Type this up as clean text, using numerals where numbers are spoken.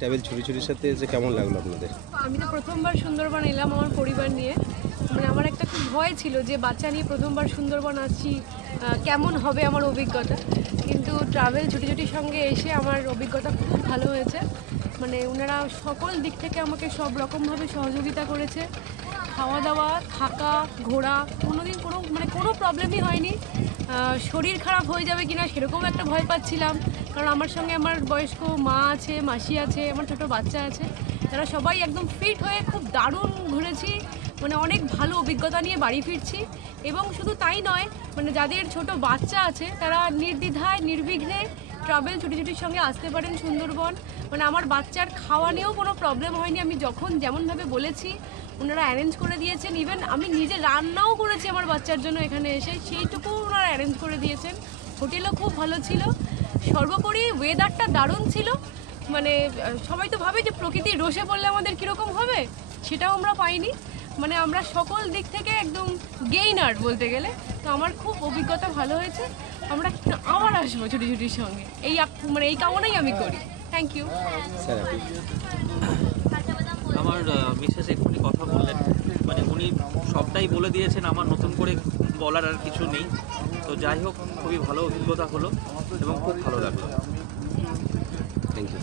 Travel ছুটি ছুটির সাথে এসে কেমন লাগলো আপনাদের? আমি তো প্রথমবার সুন্দরবন এলাম আমার পরিবার নিয়ে। মানে আমার একটা খুব ভয় ছিল যে বাচ্চা নিয়ে প্রথমবার সুন্দরবন আসছি, কেমন হবে আমার অভিজ্ঞতা। কিন্তু ট্রাভেল ছুটির সঙ্গে এসে আমার অভিজ্ঞতা খুব ভালো হয়েছে। মানে ওনারা সকল দিক থেকে আমাকে সব রকমভাবে সহযোগিতা করেছে। খাওয়া দাওয়া, থাকা, ঘোরা, কোনোদিন কোনো প্রবলেমই হয়নি। শরীর খারাপ হয়ে যাবে কিনা সেরকম একটা ভয় পাচ্ছিলাম, কারণ আমার সঙ্গে আমার বয়স্ক মা আছে, মাসি আছে, আমার ছোটো বাচ্চা আছে। তারা সবাই একদম ফিট হয়ে খুব দারুণ ঘুরেছি। মানে অনেক ভালো অভিজ্ঞতা নিয়ে বাড়ি ফিরছি। এবং শুধু তাই নয়, মানে যাদের ছোট বাচ্চা আছে তারা নির্দ্বিধায় নির্বিঘ্নে ট্রাভেল ছুটির সঙ্গে আসতে পারেন সুন্দরবন। মানে আমার বাচ্চার খাওয়া নিয়েও কোনো প্রবলেম হয়নি। আমি যখন যেমনভাবে বলেছি ওনারা অ্যারেঞ্জ করে দিয়েছেন। ইভেন আমি নিজে রান্নাও করেছি আমার বাচ্চার জন্য এখানে এসে, সেইটুকু ওনারা অ্যারেঞ্জ করে দিয়েছেন। হোটেলও খুব ভালো ছিল। সর্বোপরি ওয়েদারটা দারুণ ছিল। মানে সবাই তো ভাবে যে প্রকৃতির রোষে পড়লে আমাদের কীরকম হবে, সেটাও আমরা পাইনি। মানে আমরা সকল দিক থেকে একদম গেইনার বলতে গেলে। তো আমার খুব অভিজ্ঞতা ভালো হয়েছে। আমরা আবার আসবো ছুটির সঙ্গে, এই কামনাই আমি করি। Thank you. স্যার আমার মিসেস এক্ষুনি কথা বললেন, মানে উনি সবটাই বলে দিয়েছেন, আমার নতুন করে বলার আর কিছু নেই। তো যাই হোক, খুবই ভালো অভিজ্ঞতা হলো এবং খুব ভালো লাগলো। Thank you.